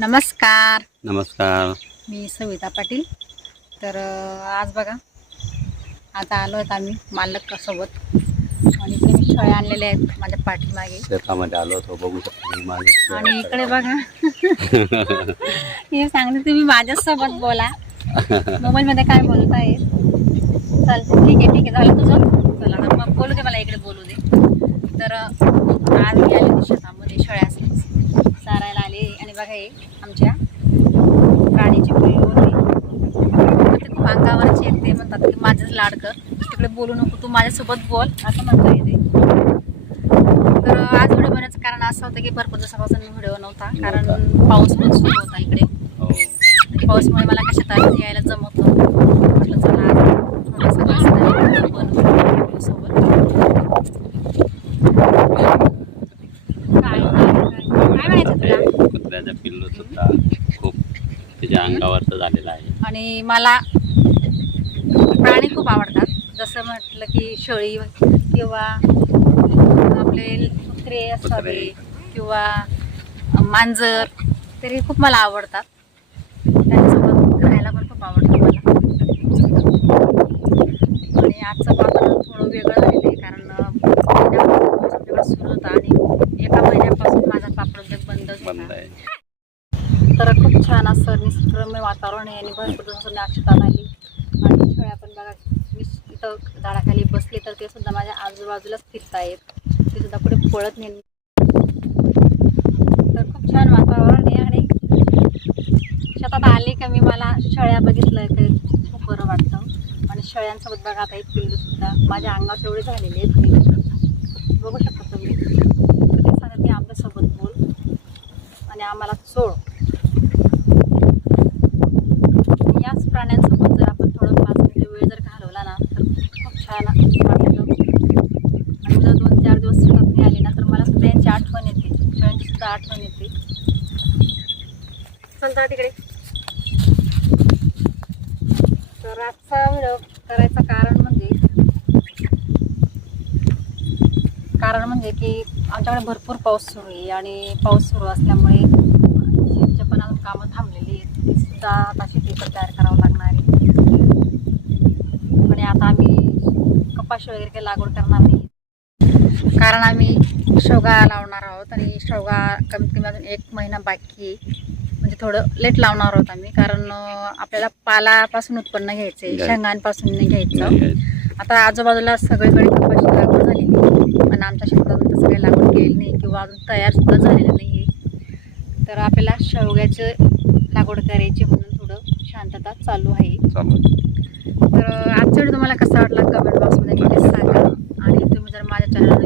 नमस्कार. नमस्कार. मी सविता पाटील. तर आज बघा आता आलो आहेत आम्ही मालक सोबत आणि तुम्ही शेळ्या आणलेल्या आहेत माझ्या पाठीमागे. शेतामध्ये आलो होतो बघू शकतो आणि इकडे बघा. हे सांगते तुम्ही माझ्यासोबत बोला. मोबाईलमध्ये काय बोलताय? चल ठीक आहे ठीक आहे. झालं तुझं? चला आता मग बोलू दे मला इकडे बोलू दे. तर आज मी आले शेतामध्ये शेळ्या चारायला आले आणि बघा हे आमच्या प्राणीची पिल्लू होती. ते खूप अंगावरचे आहेत ते म्हणतात की माझंच लाडकं. तिकडे बोलू नको तू माझ्यासोबत बोल असं म्हणता येते तर आज व्हिडिओ बनवायचं कारण असं होतं की भरपूर दिवसापासून व्हिडिओ नव्हता कारण पाऊस पण सुरू होता इकडे. हो. पाऊसमुळे मला कशात यायला जमत नव्हतं. म्हटलं चला आज थोडंसं रस्त्यावर बनवू सोबत काय काय तुला? कुत्र्याचा पिल्लू सुद्धा खूप त्याच्या अंगावरचं झालेलं आहे. आणि मला प्राणी खूप आवडतात. जसं म्हटलं की शेळी किंवा आपले कुत्रे असावे किंवा मांजर तरी खूप मला आवडतात. त्यांच्यासोबत खायला पण खूप आवडतं मला. आणि आजचं वातावरण थोडं वेगळं झालेलं आहे कारण महिन्यापासून पाऊस आमच्याकडे सुरू होता आणि एका महिन्यापासून माझा पापड उद्योग बंदच बंद होता आहे तर खूप छान असं निसर्गरम्य वातावरण आहे आणि भरपूर जसं अक्षतात आली. आणि शेळ्या पण बघा मी इथं झाडाखाली बसले तर ते सुद्धा माझ्या आजूबाजूलाच फिरतायत ते सुद्धा पुढे पळत नाही. तर खूप छान वातावरण आहे आणि शेतात आले का मी मला शेळ्या बघितलं ते खूप बरं वाटतं. आणि शेळ्यांसोबत बघा आता एक पिल्लू सुद्धा माझ्या अंगावर एवढे झालेले आहेत की बघू शकता तुम्ही तर ते सांगत की आमच्यासोबत बोल आणि आम्हाला सोड याच प्राण्यांसोबत जर आपण थोडं पाच मिनिटं वेळ जर घालवला ना तर खूप आणि जर दोन चार दिवस शेतात नाही आले ना तर मला सुद्धा यांची आठवण येते. सगळ्यांची सुद्धा आठवण येते. चलता तिकडे. तर आजचा व्हिडिओ करायचं कारण म्हणजे कारण म्हणजे की आमच्याकडे भरपूर पाऊस सुरू आहे आणि पाऊस सुरू असल्यामुळे शेतीचे पण अजून कामं थांबलेली आहेत. ती सुद्धा आता शेती पण तयार करावं लागणार आहे आणि आता आम्ही कपाशी वगैरे काही लागवड करणार नाही. कारण आम्ही शेवगा लावणार आहोत आणि शेवगा कमीत कमी अजून एक महिना बाकी म्हणजे थोडं लेट लावणार आहोत आम्ही कारण आपल्याला पालापासून उत्पन्न घ्यायचं आहे. शेंगांपासून नाही घ्यायचं. आता आजूबाजूला सगळीकडे कपाशी लागवड झालेली पण आमच्या शेतात तसं काही लागवड केलेली नाही किंवा अजून तयार सुद्धा झालेलं नाही तर आपल्याला शेवग्याचं लागवड करायची शांतता चालू आहे. तर आजचा व्हिडिओ तुम्हाला कसा वाटला कमेंट बॉक्समध्ये नक्कीच सांगा. आणि तुम्ही जर माझ्या चॅनल